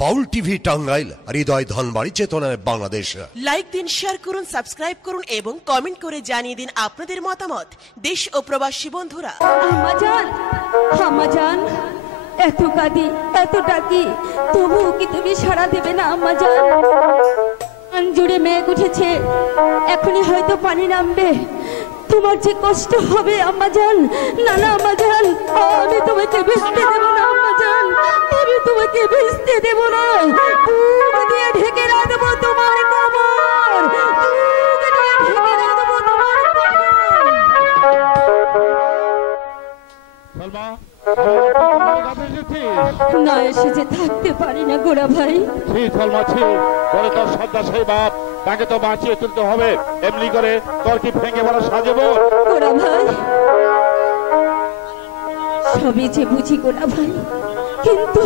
বাউল TV Tangail, হৃদয় ধনবাড়ি, চেতনায় Bangladesh. Like দিন, share করুন, সাবস্ক্রাইব করুন এবং কমেন্ট করে জানিয়ে দিন আপনাদের মতামত। দেশ ও প্রবাসী বন্ধুরা, আম্মা জান, এত কাঁদি এত ডাকি, তবুও কি তুমি সাড়া দেবে না আম্মা জান? জুড়ে মেঘ উঠেছে, এখনই হয়তো পানি নামবে, তোমার যে কষ্ট হবে আম্মা জান। না না আম্মা জান, আমি তোমাকে ভিজতে দেব না আম্মা জান, আমি তোমাকে ভিজতে দেব না। বুক দিয়ে ঢেকে রাখবো তোমার কবর, বুক দিয়ে ঢেকে রাখবো তোমার কবর। না এসে যে থাকতে পারি না গোড়া ভাই। তাকে তো বাঁচিয়ে তুলতে হবে, এমনি করে তোর কি ভেঙে বলা সাজেবো গোড়া ভাই? সবই যে বুঝি গোড়া ভাই, কিন্তু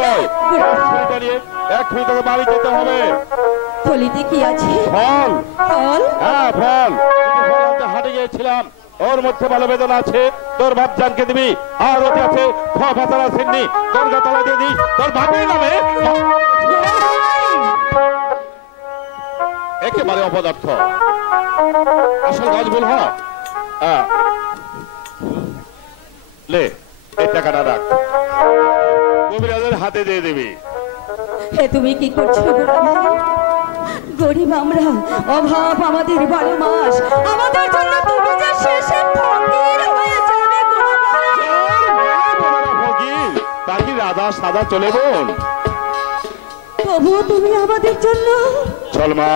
নয়, এক্ষুনি তোকে বাড়ি যেতে হবে। থলিতে কি আছে? ফল। ফল? হ্যাঁ ফল। হাটে গিয়েছিলাম, ওর মধ্যে ভালো বেদনা আছে, তোর বাপজানকে দিবি, আর ওতে আছে ফাতারা সিন্নি, তোর গাতলা দিয়ে দিস, তোর ভাবির নামে। একেবারে অপদার্থ, আসল কাজ বল। লে এই টাকাটা রাখ, কবিরাজের হাতে দিয়ে দিবি। হে তুমি কি করছো গোড়া ভাই? গরিব আমরা, অভাব আমাদের 12 মাস, আমাদের জন্য তুমি যে শেষে ফকির হয়ে যাবে গোড়া ভাই। ফকির তাকি রাধা সাদা চলে বোন, তবুও তুমি আমাদের জন্য। চল মা।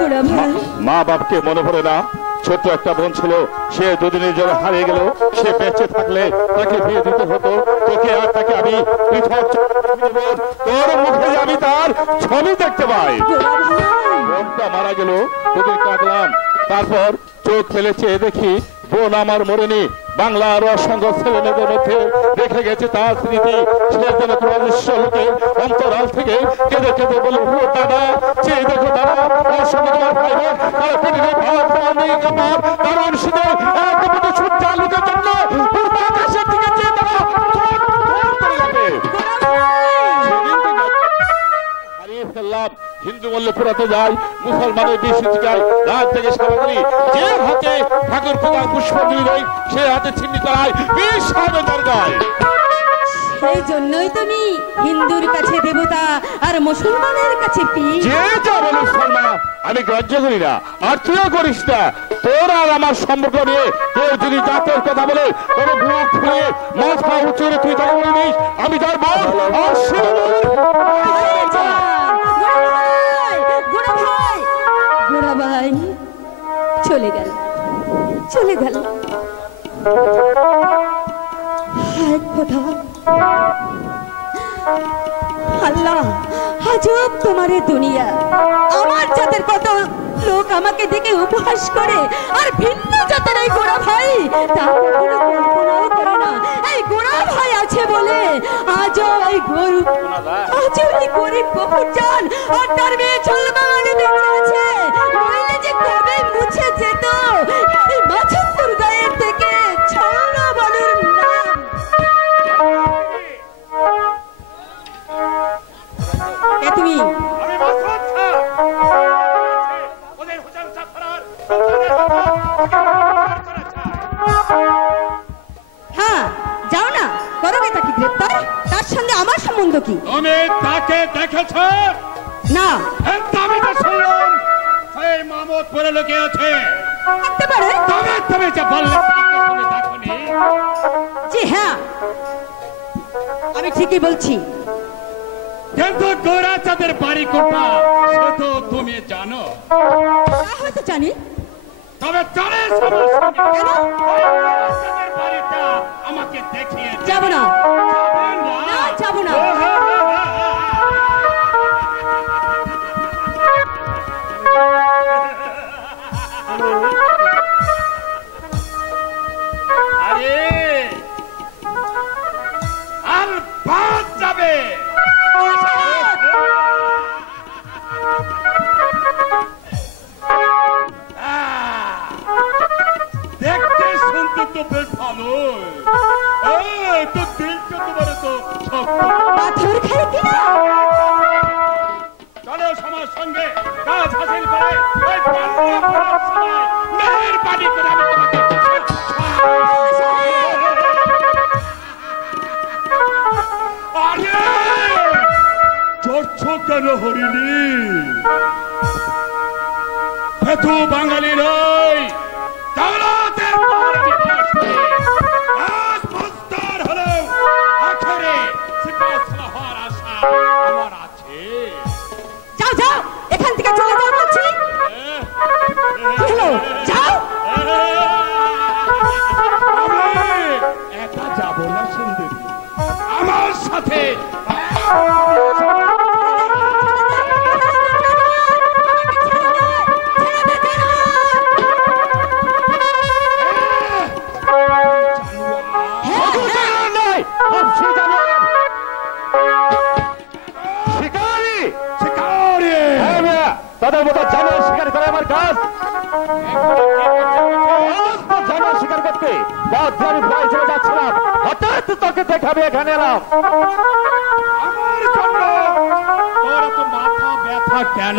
গোড়া ভাই, মা বাপকে মনে পড়ে না? ছোট্ট একটা বোন ছিল, সে দুদিনের জন্য হারিয়ে গেল, সে বেঁচে থাকলে তাকে বিয়ে দিতে হতো, তোকে আর তাকে আমি পৃথক, তোর মুখে আমি তার ছবি দেখতে পাই। বোনটা মারা গেল, দুদিন কাটলাম, তারপর চোখ ফেলে চেয়ে দেখি বোন আমার মরেনি, বাংলার অসংখ্য ছেলে মেয়েদের মধ্যে রেখে গেছে তার স্মৃতি। সে যেন তোমার লোকে অন্তরাল থেকে কেঁদে কেঁদে বলে, দাদা চেয়ে দেখো দাদা, অসংখ্য তোমার ভাই বোন তারা পৃথিবীর ভাব নেই কাপার, কারণ শুধু একমাত্র সূর্য আলোকের জন্য পূর্ব আকাশের দিকে চেয়ে তারা হারিয়ে ফেললাম। হিন্দু বললে পুরাতে যায়, মুসলমানের বিশুদ্ধ যায়, রাত থেকে সারাদিন যে হাতে ঠাকুর পূজার পুষ্পাঞ্জলি দেয়, সে হাতে ছিন্নি করায় বিষ সাহেবের দরগায়। সেই জন্যই তুমি হিন্দুর কাছে দেবতা আর মুসলমানের কাছে পীর। যে যা বলিস শর্মা, আমি গ্রাহ্য করি না, আর তুইও করিস না। তোর আর আমার সম্পর্ক নিয়ে কেউ যদি জাতের কথা বলে, তবে বুক ফুলে মাথা উঁচু করে তুই তাকে বলিস আমি তার বোন আর সে গোড়া ভাই চলে গেল, চলে গেল। হায় খোদা, আল্লাহ আজব তোমারে দুনিয়া। আমার জাতের কত লোক আমাকে দেখে উপহাস করে, আর ভিন্ন জাতের এই গোড়া ভাই তা কখনো কল্পনাও করে না। এই গোড়া ভাই আছে বলে আজও এই গরিব, আজও এই গরিব কপুরজান আর তার মেয়ে চলবাগানে বেঁচে আছে, নইলে যে কবে মুছে যেত এই মাছুর গায়ের থেকে ছড়া বালুর নাম। কে তুমি? হ্যাঁ যাও না, করোগে তাকে গ্রেপ্তার, তার সঙ্গে আমার সম্বন্ধ কি? তুমি তাকে দেখেছ না। আমি তো শুনলাম সেই মামুদপুরে লোকে আছে, থাকতে পারে। তুমি যে বললে তাকে তুমি দেখনি। জি হ্যাঁ, আমি ঠিকই বলছি। কিন্তু গোরাচাঁদের বাড়ি কোথা সে তো তুমি জানো। হয়তো জানি, তবে চলে বাড়িটা আমাকে দেখিয়ে। যাব না, যাব না। আরে আর বাদ যাবে। দেখতে শুনতে তো বেশ ভালো, তো দিলটা তোমার তো পাথর মেহেরবানি করে আমি তোমাকে চড়ছ কেন হরিণী? হেতু বাঙালি নয়, দৌলতের আজ বুঝদার হলেও আখেরে সিপাহসালা হওয়ার আশা আমার আছে। যাও যাও, এখান থেকে চলে যাও বলছি। যাও। একা যাব না সুন্দরী, আমার সাথে তাদের মতো জানোয়ার শিকার করে আমার কাজ। জানোয়ার শিকার করতে আমি ভয় চলে যাচ্ছিলাম, হঠাৎ তোকে দেখাবে এখানে এলাম। আমার জন্য তোর তো মাথা ব্যথা কেন?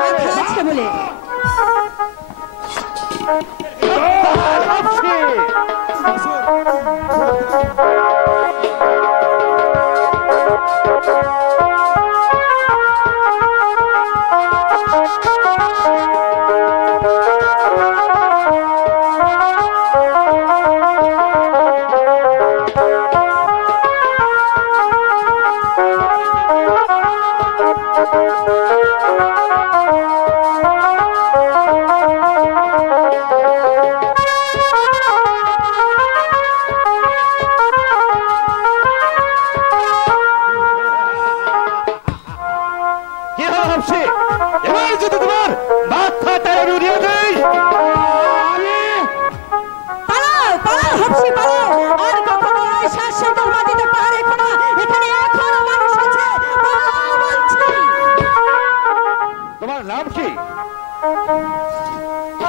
মাথা আছে বলে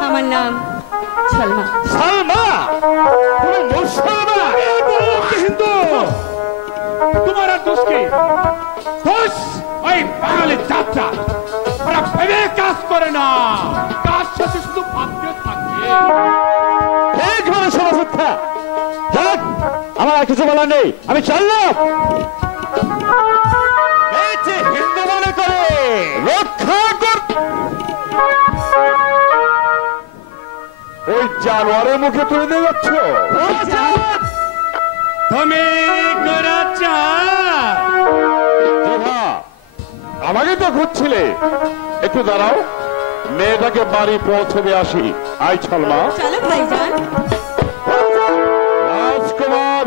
আমার নাম সালমা। সালমা? তুমি মুসলমান? হিন্দু? তোমার আর দোষ কি? দোষ ওই বাঙালি যাত্রা, ওরা ভেবে কাজ করে না, কাজ শেষে শুধু ভাবতে থাকে। একবারে সমস্যা। যাক, আমার আর কিছু বলার নেই, আমি চললাম। এই যে হিন্দু মনে করে রক্ষা কর, ওই জানোয়ারের মুখে তুলে দিয়ে যাচ্ছ তুমি। আমাকে তো খুঁজছিলে, একটু দাঁড়াও, মেয়েটাকে বাড়ি পৌঁছে দিয়ে আসি। আই সালমা। চলো ভাইজান। রাজকুমার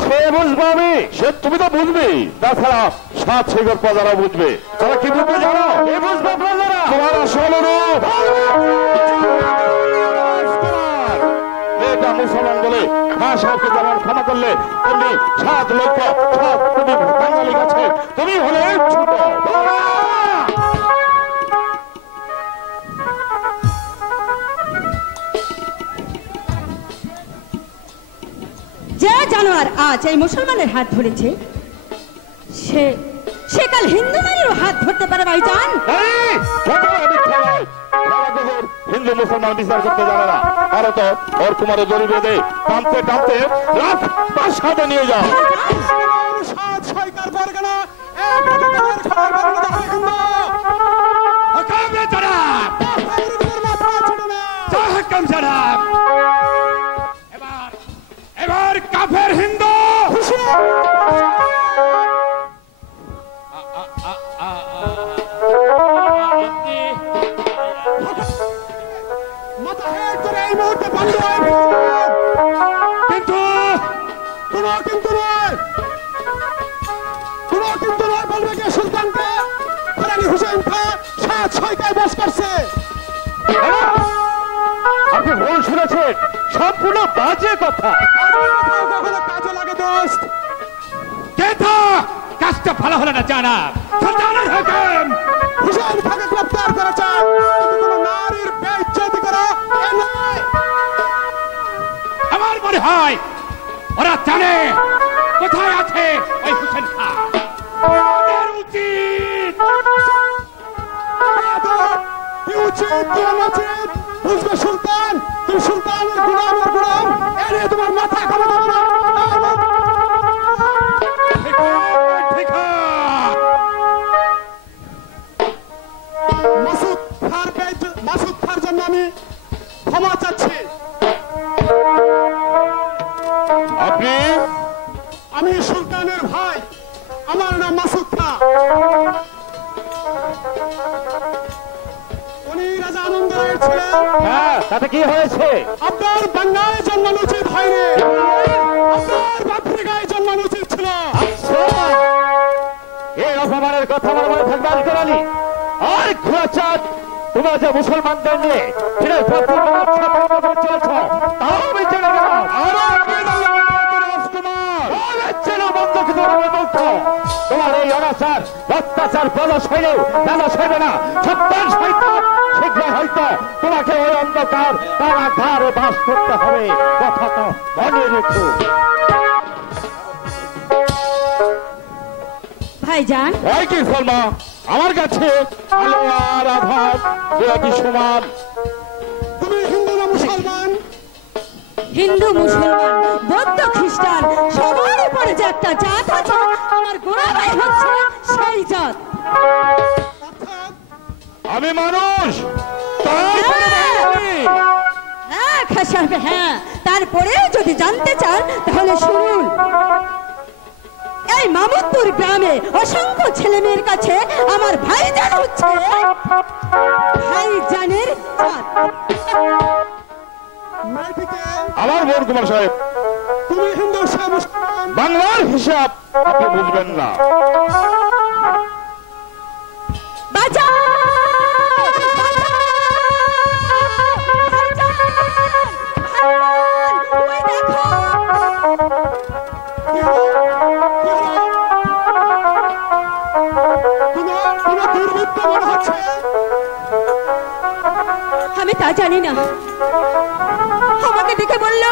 সে বুঝবো আমি, সে তুমি তো বুঝবেই, তাছাড়া সাত শিখর প্রজারা বুঝবে। তারা কি বুঝবে জানো? কে বুঝবে প্রজারা? তোমার আসল রূপ। মেয়েটা মুসলমান বলে মা সাহেবকে যেমন ক্ষমা করলে, তেমনি 7 লক্ষ 7 কোটি বাঙালি কাছে তুমি হলে ছোট। যে জানোয়ার আজ এই মুসলমানের হাত ধরেছে, সে কাল হিন্দু নারীরও হাত ধরতে পারে ভাইজান। হিন্দু মুসলমান বিচার করতে জানে না, আরো তো ওর কুমারে দড়ি বেঁধে টানতে টানতে রাত 5-7 নিয়ে যাও। এবার কাফের হিন্দু এই মুহূর্তে বন্ধ হয়ে কিন্তু নয় বলবে কে সুলতানকে ফেরানি হুসেন খা 7-6 বস করছে। আপনি ভুল শুনেছেন, সম্পূর্ণ বাজে কথা। কখনো কাজে লাগে দোস্ত। কাজটা ভালো হলো না জানা। সুলতানের হুকুম হুসেন খাকে গ্রেফতার করেছে, কিন্তু কোনো নারীর বেইজ্জতি করা এ নয়। আমার মনে হয় ওরা জানে কোথায় আছে ওই হুসেন খা। উচিত বুঝবে সুলতান, তুমি সুলতানের গোলামের গোলাম, এনে তোমার মাথা খারাপ হবে না। মাসুদ খার জন্য আমি ক্ষমা চাচ্ছি। আপনি? আমি সুলতানের ভাই, আমার নাম মাসুদ খা। উনি রাজা আনন্দ রায়ের ছিলেন। হ্যাঁ, তাতে কি হয়েছে? আপনার বাংলায় জন্মানো উচিত হয়নি, আপনার আফ্রিকায় জন্মানো উচিত ছিল। এই অপমানের কথা আমার মনে থাকবে আলী। আর খোঁচাঁদ, তোমরা যে মুসলমানদের নিয়ে চলেছ তাও আমি জেনে গেলাম। তোমার এই অনাচার অত্যাচার বলস হইলেও বলস হইবে না। সত্তর শয়তান শীঘ্র হয়তো তোমাকে ওই অন্ধকার কারাগারে বাস করতে হবে, কথাটা মনে রেখো। ভাইজান, এই কি সলমা, আমার কাছে আলো আর আধার কি সমান? তুমি হিন্দু না মুসলমান? হিন্দু, মুসলমান, বৌদ্ধ, খ্রিস্টান সবার উপরে যে একটা জাত আছে, আমার গোড়াবাই হচ্ছে সেই জাত। আমি মানুষ, হ্যাঁ খাসাব, হ্যাঁ। তারপরে যদি জানতে চান তাহলে শুনুন, এই মামুদপুর গ্রামে অসংখ্য ছেলে মেয়ের কাছে আমার ভাইজান হচ্ছে ভাইজানের জাত। আমার বোন কুমার সাহেব, তুমি হিন্দু সে মুসলমান? বাংলার হিসাব আপনি বুঝবেন না। আমি তা জানি না, আমাকে দেখে বলল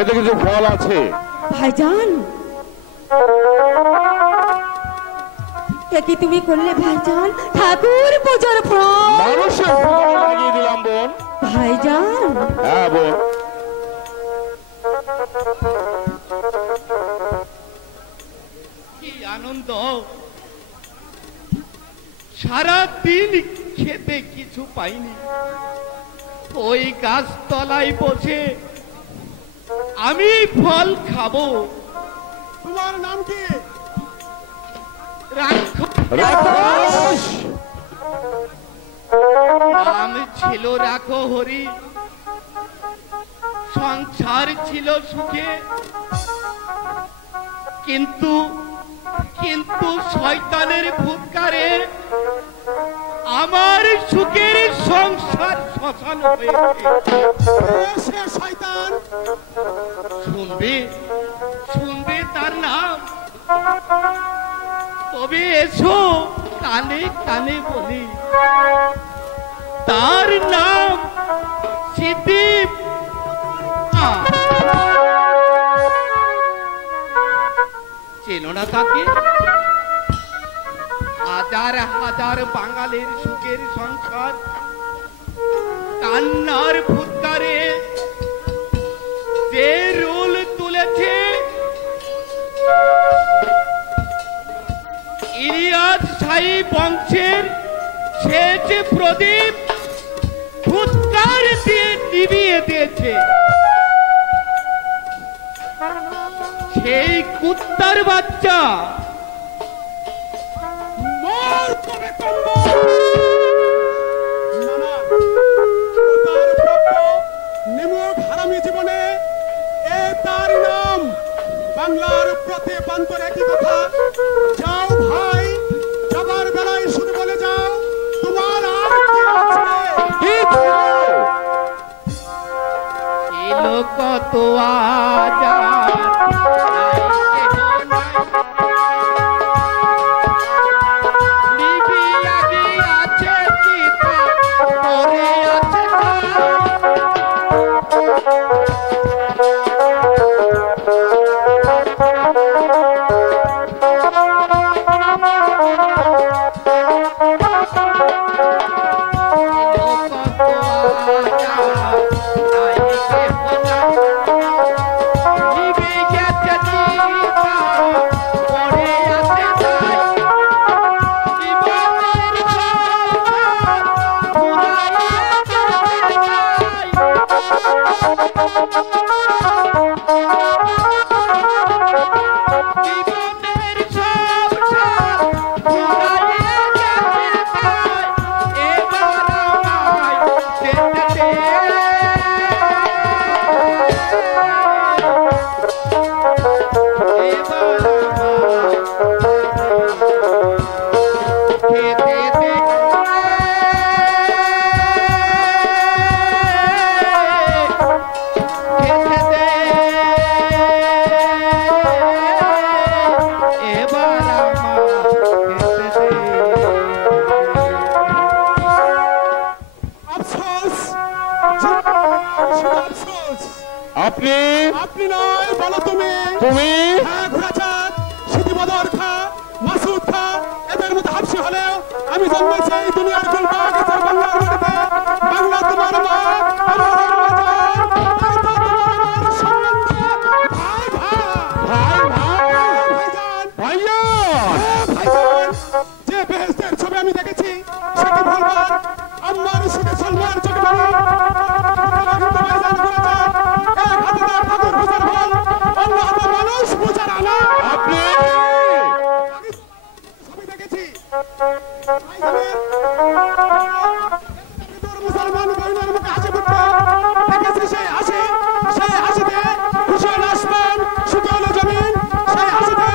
এতে কিছু ফল আছে। ভাইজান, কি তুমি করলে ভাইজান? ঠাকুর পূজার ফল মানুষের ফল লাগিয়ে দিলাম বোন। ভাইজান, হ্যাঁ বোন। কি আনন্দ, সারাদিন খেতে কিছু পাইনি, ওই গাছতলায় বসে আমি ফল খাবো। তোমার নাম কি? রাক্ষস নাম ছিল রাখো হরি, সংসার ছিল সুখে, কিন্তু কিন্তু শয়তানের ফুৎকারে আমার সুখের সংসার শ্মশান হয়েছে। সে শয়তান। শুনবে শুনবে তার নাম, তবে এসো কানে কানে বলি। তার নাম সিদ্দিপ। চেনো না তাকে? হাজার হাজার বাঙালির সুখের সংসার কান্নার ফুৎকারে যে রোল তুলেছে, ইলিয়াস শাহী বংশের শেষ প্রদীপ ফুৎকার দিয়ে নিভিয়ে দিয়েছে। সেই কুত্তার বাচ্চা মর তবে কম্বল। না না, ও তার প্রাপ্য নিমক হারামি জীবনে এ তার নাম। বাংলার প্রতি প্রান্তরে একই কথা। যাও ভাই, যাবার বেলায় শুধু বলে যাও তোমার আর কি আছে। ছিল কত আজাদ, নাই কেহ নাই। নিভিয়া গিয়াছে চিতা, পড়ে আছে আপনি আপনি নয়, বলো তুমি। তুমি হ্যাঁ, ঘোড়াচাঁদ, সিদ্দিবদর খা, মাসুদ খা, এদের মতো হাবশি হলেও আমি জন্মেছি এই দুনিয়ার গুলবাগ বাংলার মাটিতে। বাংলা তোমার মা, আমার বাজার, তাই তো তোমার আমার সম্বন্ধ। ভাই ভাই ভাইজান, ভাইজান, যে বেহেশতের ছবি আমি দেখেছি সে কি ভুলবার? আমার সুখে সলমার চোখে বাড়ি। ভাইজান ঘোড়াচাঁদ, এক হাতে তার ঠাকুর পূজার ফল, অন্য হাতে মানুষ পূজার আনা। আপনি ছবি দেখেছি ভাইজানের মুসলমান বহিনের মুখে হাসি ফুটবে। দেখেছি সেই হাসিতে খুশি হলো আসমান, সুখী হলো জমিন। সেই হাসিতে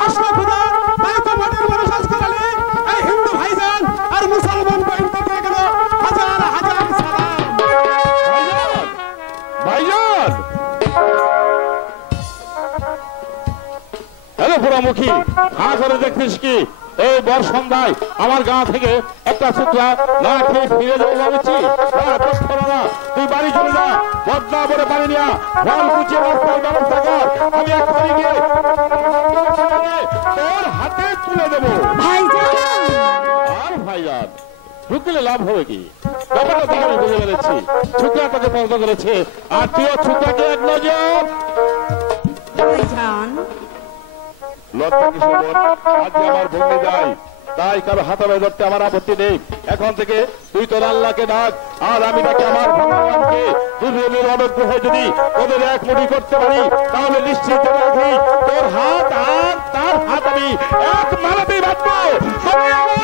হাসলো খোদা, তাই তো মাটির মানুষ আজ করালে এই হিন্দু ভাইজান আর মুসলমান বহিনকে দিয়ে গেল হাজার হাজার সালাম। ভাইজান, হ্যালো পোড়ামুখী, হা করে দেখছিস কি? এই বর সন্ধ্যায় আমার গাঁ থেকে একটা শুক্লা না খেয়ে ফিরে যাবো ভাবছি। না, তুই বাড়ি চলে যা, বদনা করে বাড়ি নিয়া ফল কুচিয়ে রাস্তার ব্যবস্থা কর। আমি এক্ষুনি গিয়ে তোর হাতে তুলে দেবো। আর ভাইজান, ঢুকলে লাভ হবে কি? ব্যাপারটা তো আমি বুঝে পেরেছি। ছুকরা তোকে পছন্দ করেছে, আর তুইও ছুকরাকে এক নজর। লজ্জা কি শোভন? আজকে আমার ভঙ্গি যায়, তাই কারো হাতে ধরতে আমার আপত্তি নেই। এখন থেকে তুই তোর আল্লাহকে ডাক, আর আমি ডাকি আমার ভগবানকে। থেকে দুর্যোগের অনুগ্রহে যদি ওদের এক মুঠি করতে পারি তাহলে নিশ্চিত রাখি তোর হাত আর তার হাত আমি এক মালাতেই বাঁধবো।